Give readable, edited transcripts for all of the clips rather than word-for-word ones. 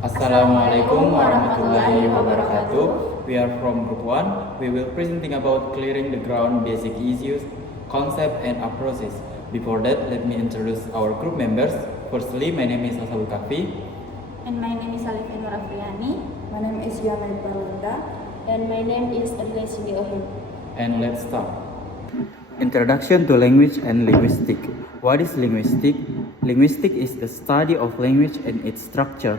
Assalamualaikum warahmatullahi wabarakatuh. We are from Group 1. We will presenting about clearing the ground basic issues, concept and approaches. Before that, let me introduce our group members. Firstly, my name is Asabul Kafi. And my name is Alif Nur Afriani. My name is Yaman Parwanda. And my name is Adlai Cindy Ohim. And let's start. Introduction to language and linguistics. What is linguistics? Linguistics is the study of language and its structure.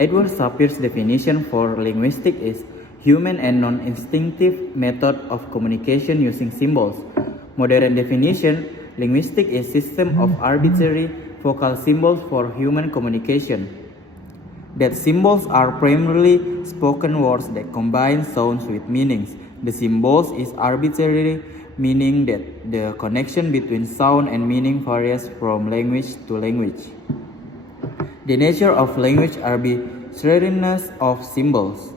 Edward Sapire's definition for linguistics is human and non-instinctive method of communication using symbols. Modern definition, linguistics is system of arbitrary vocal symbols for human communication. That symbols are primarily spoken words that combine sounds with meanings. The symbols is arbitrary, meaning that the connection between sound and meaning varies from language to language. The nature of language arbitrariness of symbols.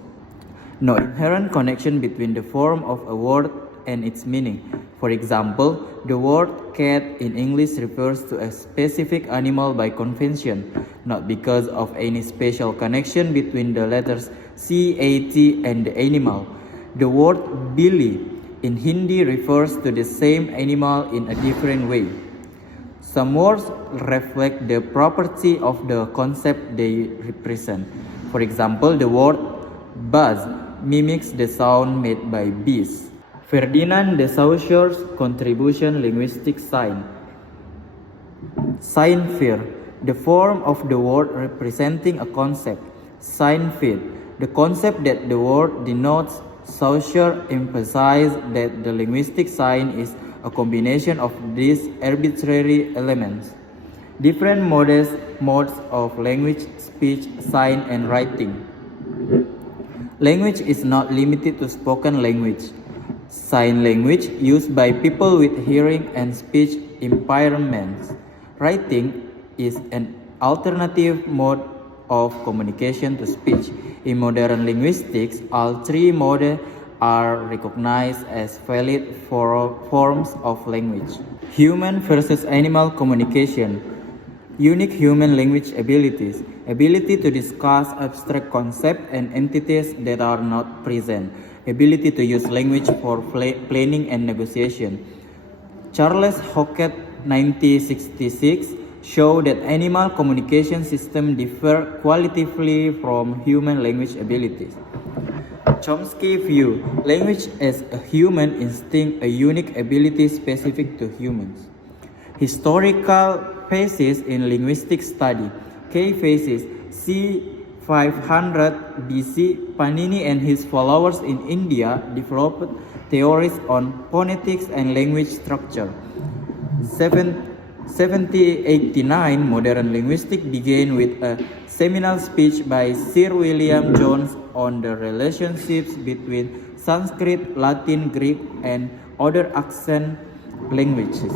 No inherent connection between the form of a word and its meaning. For example, the word cat in English refers to a specific animal by convention, not because of any special connection between the letters CAT and the animal. The word Billy in Hindi refers to the same animal in a different way. Some words reflect the property of the concept they represent. For example, the word buzz mimics the sound made by bees. Ferdinand de Saussure's contribution linguistic sign. Sign-fear, the form of the word representing a concept. Sign-fear, the concept that the word denotes. Saussure emphasized that the linguistic sign is a combination of these arbitrary elements. Different modes of language, speech, sign, and writing. Language is not limited to spoken language. Sign language used by people with hearing and speech impairments. Writing is an alternative mode of communication to speech. In modern linguistics, all three modes are recognized as valid forms of language. Human versus animal communication. Unique human language abilities. Ability to discuss abstract concepts and entities that are not present. Ability to use language for planning and negotiation. Charles Hockett, 1966, showed that animal communication systems differ qualitatively from human language abilities. Chomsky view language as a human instinct, a unique ability specific to humans. Historical phases in linguistic study. Key phases c. 500 BC, Panini and his followers in India developed theories on phonetics and language structure. 1789, modern linguistics began with a seminal speech by Sir William Jones on the relationships between Sanskrit, Latin, Greek, and other accent languages.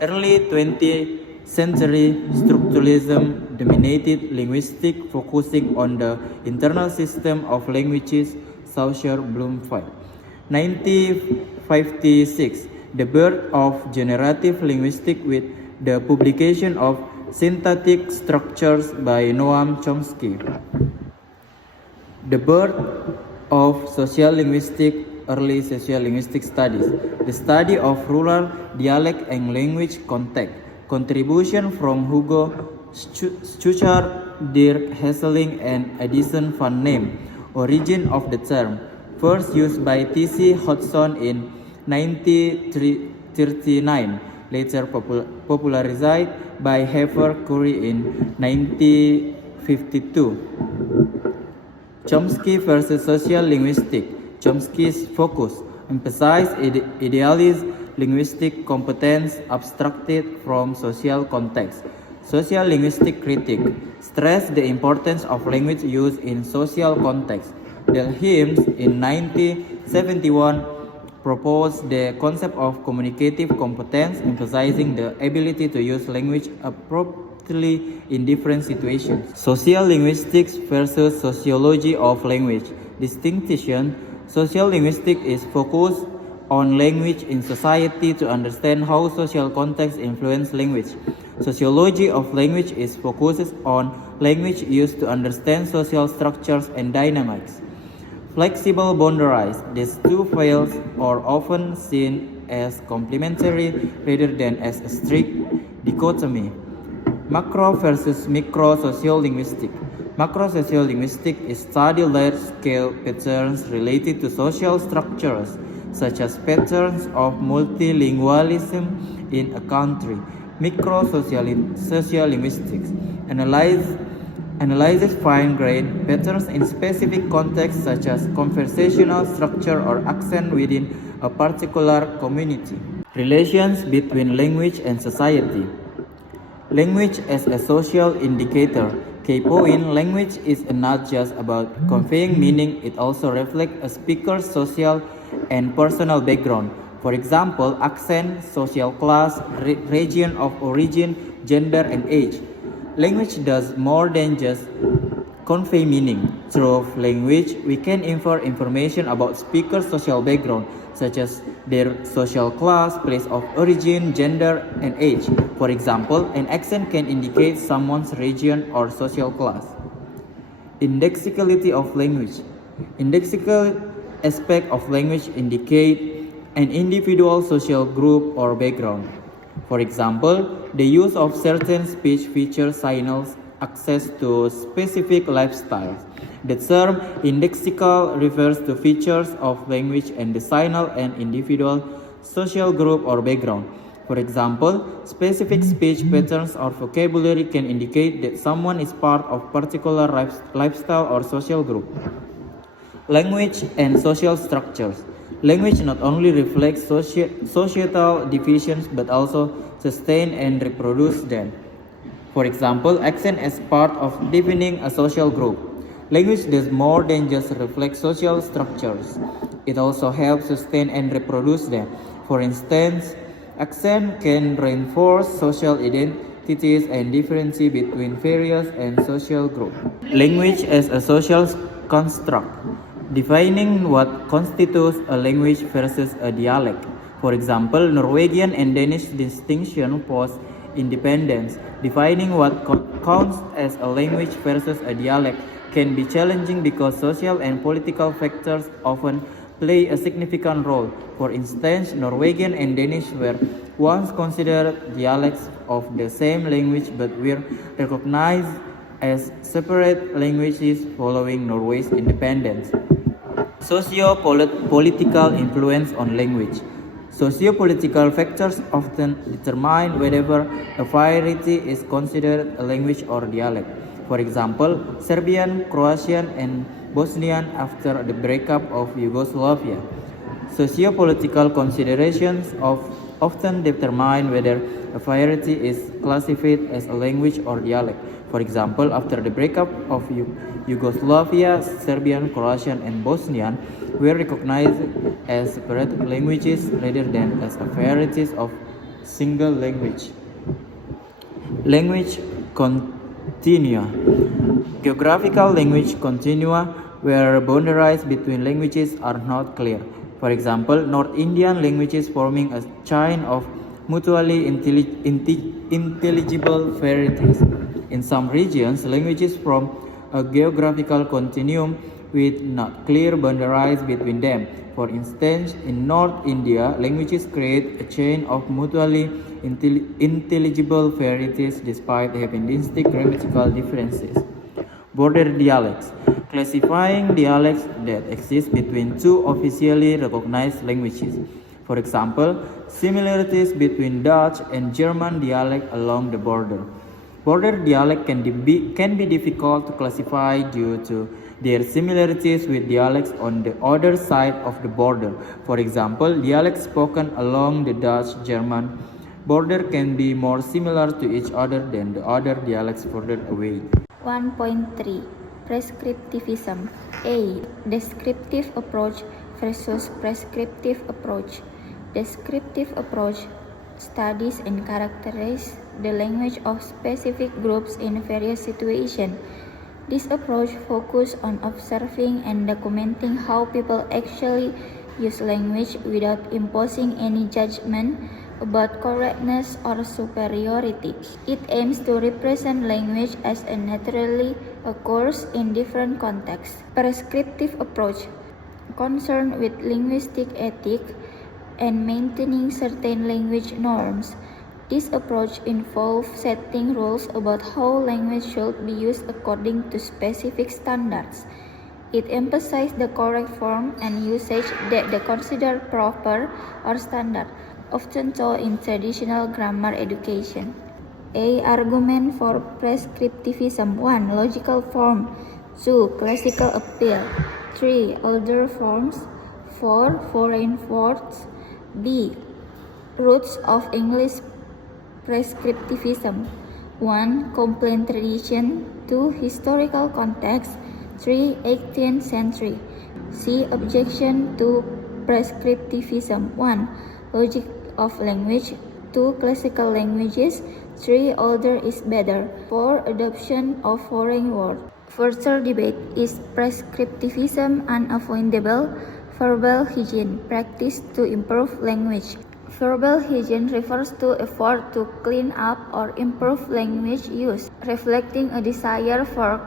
Early 20th century structuralism dominated linguistics, focusing on the internal system of languages, Saussure, Bloomfield. 1956, the birth of generative linguistics with the publication of Syntactic Structures by Noam Chomsky. The birth of social linguistics, early social linguistic studies, the study of rural dialect and language context. Contribution from Hugo Schuchard, Dirk Hesseling, and Addison van Name. Origin of the term. First used by T.C. Hodgson in 1939, later popularized by Heather Curie in 1952. Chomsky versus social linguistics. Chomsky's focus emphasized idealist linguistic competence abstracted from social context. Social linguistic critique stressed the importance of language use in social context. Delheim in 1971 proposed the concept of communicative competence, emphasizing the ability to use language appropriately in different situations. Social linguistics versus sociology of language. Distinction. Social linguistics is focused on language in society to understand how social contexts influence language. Sociology of language is focused on language used to understand social structures and dynamics. Flexible boundaries. These two fields are often seen as complementary rather than as a strict dichotomy. Macro versus micro sociolinguistic. Macro sociolinguistic is study large-scale patterns related to social structures, such as patterns of multilingualism in a country. Micro sociolinguistics analyzes fine-grained patterns in specific contexts, such as conversational structure or accent within a particular community. Relations between language and society. Language as a social indicator. Key point: language is not just about conveying meaning, it also reflects a speaker's social and personal background. For example, accent, social class, region of origin, gender, and age. Language does more than just convey meaning. Through language, we can infer information about speakers' social background, such as their social class, place of origin, gender, and age. For example, an accent can indicate someone's region or social class. Indexicality of language. Indexical aspect of language indicate an individual social group or background. For example, the use of certain speech features signals access to specific lifestyles. The term indexical refers to features of language and the signal an individual social group or background. For example, specific speech patterns or vocabulary can indicate that someone is part of particular lifestyle or social group. Language and social structures. Language not only reflects societal divisions but also sustain and reproduce them. For example, accent as part of defining a social group. Language does more than just reflect social structures. It also helps sustain and reproduce them. For instance, accent can reinforce social identities and differentiate between various and social groups. Language as a social construct. Defining what constitutes a language versus a dialect. For example, Norwegian and Danish distinction post-independence. Defining what counts as a language versus a dialect can be challenging because social and political factors often play a significant role. For instance, Norwegian and Danish were once considered dialects of the same language but were recognized as separate languages following Norway's independence. Socio-political influence on language. Socio-political factors often determine whether a variety is considered a language or dialect. For example, Serbian, Croatian, and Bosnian after the breakup of Yugoslavia. Socio-political considerations often determine whether a variety is classified as a language or dialect. For example, after the breakup of Yugoslavia, Serbian, Croatian, and Bosnian were recognized as separate languages rather than as varieties of single language. Language continua. Geographical language continua, where boundaries between languages are not clear. For example, North Indian languages forming a chain of mutually intelligible varieties. In some regions, languages form a geographical continuum with not clear boundaries between them. For instance, in North India, languages create a chain of mutually intelligible varieties despite having distinct grammatical differences. Border dialects. Classifying dialects that exist between two officially recognized languages. For example, similarities between Dutch and German dialect along the border. Border dialect can be difficult to classify due to their similarities with dialects on the other side of the border. For example, dialects spoken along the Dutch-German border can be more similar to each other than the other dialects further away. 1.3 Prescriptivism. A. Descriptive approach versus prescriptive approach. Descriptive approach studies and characterizes the language of specific groups in various situations. This approach focuses on observing and documenting how people actually use language without imposing any judgment about correctness or superiority. It aims to represent language as it naturally occurs in different contexts. Prescriptive approach concerned with linguistic ethics and maintaining certain language norms. This approach involves setting rules about how language should be used according to specific standards. It emphasizes the correct form and usage that they consider proper or standard, often taught in traditional grammar education. A. Argument for prescriptivism. 1. Logical form. 2. Classical appeal. 3. Older forms. 4. Foreign words. B. Roots of English prescriptivism. 1. Complaint tradition. 2. Historical context. 3. 18th century. C. Objection to prescriptivism. 1. Logic of language. 2. Classical languages. 3. Older is better. 4. Adoption of foreign words. Further debate: is prescriptivism unavoidable? Verbal hygiene, practice to improve language. Verbal hygiene refers to effort to clean up or improve language use, reflecting a desire for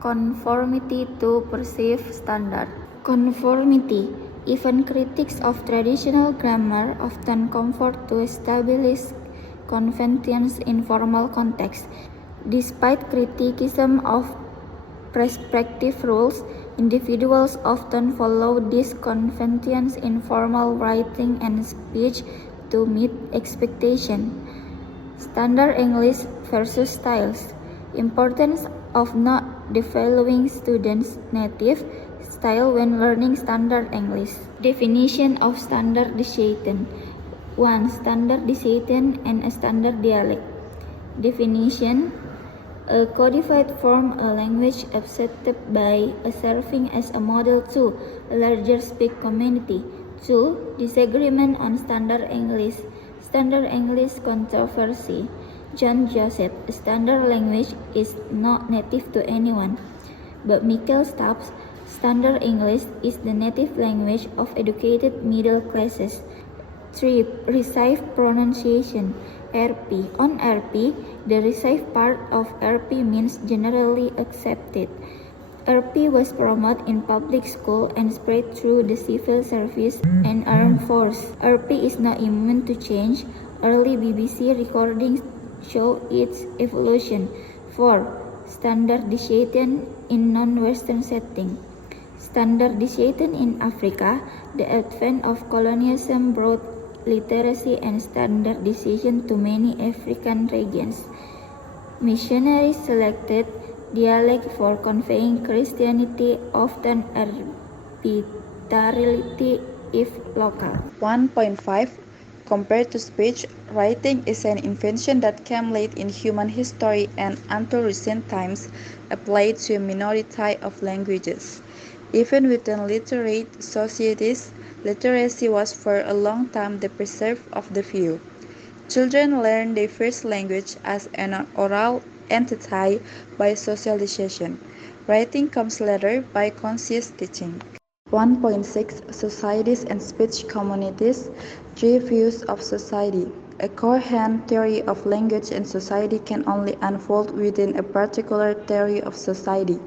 conformity to perceived standard. Conformity. Even critics of traditional grammar often comfort to establish conventions in formal context. Despite criticism of prescriptive rules, individuals often follow these conventions in formal writing and speech to meet expectation. Standard English versus styles. Importance of not devaluing students' native style when learning Standard English. Definition of standardization. 1. Standardization and a standard dialect. Definition: a codified form, a language accepted by a serving as a model to a larger speak community. 2. Disagreement on Standard English. Standard English controversy. John Joseph, a standard language is not native to anyone. But Michael Stubbs, Standard English is the native language of educated middle classes. 3. Received pronunciation. RP. On RP, the received part of RP means generally accepted. RP was promoted in public school and spread through the civil service and armed force. RP is not immune to change. Early BBC recordings show its evolution. 4. Standardization in non-Western setting. Standardization in Africa. The advent of colonialism brought literacy and standardization to many African regions. Missionaries selected dialect for conveying Christianity, often arbitrarily if local. 1.5 Compared to speech, writing is an invention that came late in human history and until recent times applied to a minority of languages. Even within literate societies, literacy was for a long time the preserve of the few. Children learn their first language as an oral entity by socialization. Writing comes later by conscious teaching. 1.6 Societies and speech communities. 3 views of society. A coherent theory of language and society can only unfold within a particular theory of society.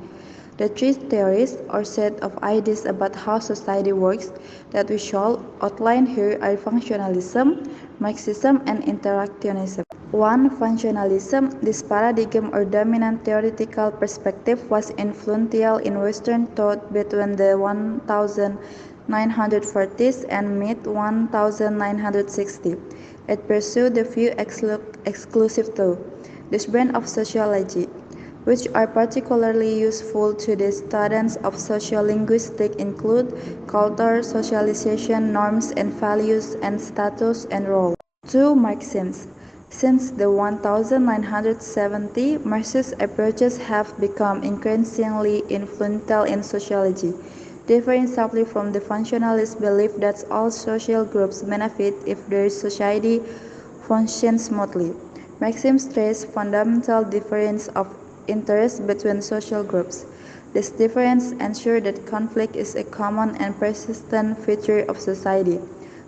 The 3 theories or set of ideas about how society works that we shall outline here are functionalism, Marxism, and interactionism. 1. Functionalism. This paradigm or dominant theoretical perspective was influential in Western thought between the 1940s and mid-1960s. It pursued the view exclusive to this brand of sociology, which are particularly useful to the students of sociolinguistics include culture, socialization, norms and values, and status and role. 2. Marxism. Since the 1970s, Marxist approaches have become increasingly influential in sociology, differing sharply from the functionalist belief that all social groups benefit if their society functions smoothly. Marxism stresses fundamental difference of interest between social groups. This difference ensures that conflict is a common and persistent feature of society.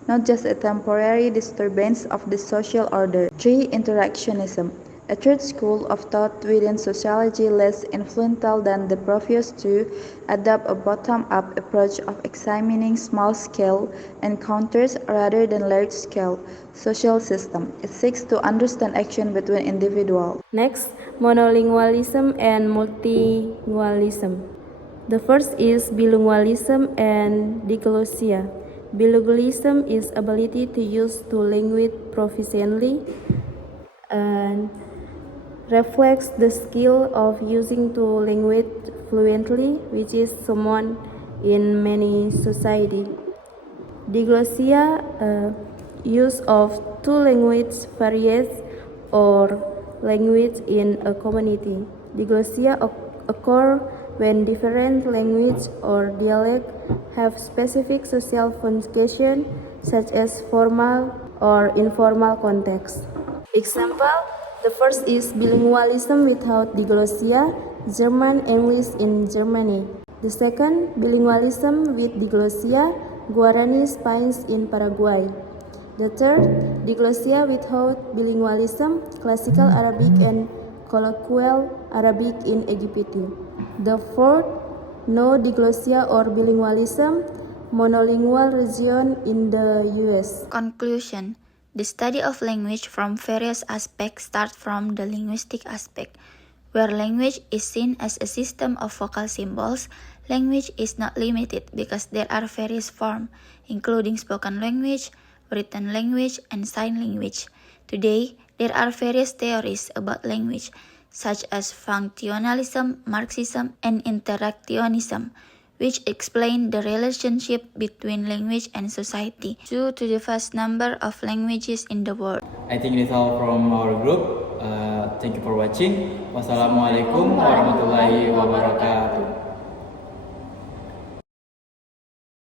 not just a temporary disturbance of the social order. 3. Interactionism. A third school of thought within sociology less influential than the previous two adopt a bottom-up approach of examining small-scale encounters rather than large-scale social systems. It seeks to understand action between individuals. Next, monolingualism and multilingualism. The first is bilingualism and diglossia. Bilingualism is ability to use two languages proficiently and reflects the skill of using two languages fluently, which is common in many society. Diglossia, use of two languages varies or language in a community. Diglossia occur when different language or dialect have specific social function, such as formal or informal context. Example, the first is bilingualism without diglossia, German English in Germany. The second, bilingualism with diglossia, Guarani Spanish in Paraguay. The third, diglossia without bilingualism, Classical Arabic and Colloquial Arabic in Egypt. The fourth, no diglossia or bilingualism, monolingual region in the US. Conclusion. The study of language from various aspects starts from the linguistic aspect. Where language is seen as a system of vocal symbols, language is not limited because there are various forms, including spoken language, written language, and sign language. Today, there are various theories about language, such as functionalism, Marxism, and interactionism, which explain the relationship between language and society due to the vast number of languages in the world. I think that's all from our group. Thank you for watching. Wassalamualaikum warahmatullahi wabarakatuh.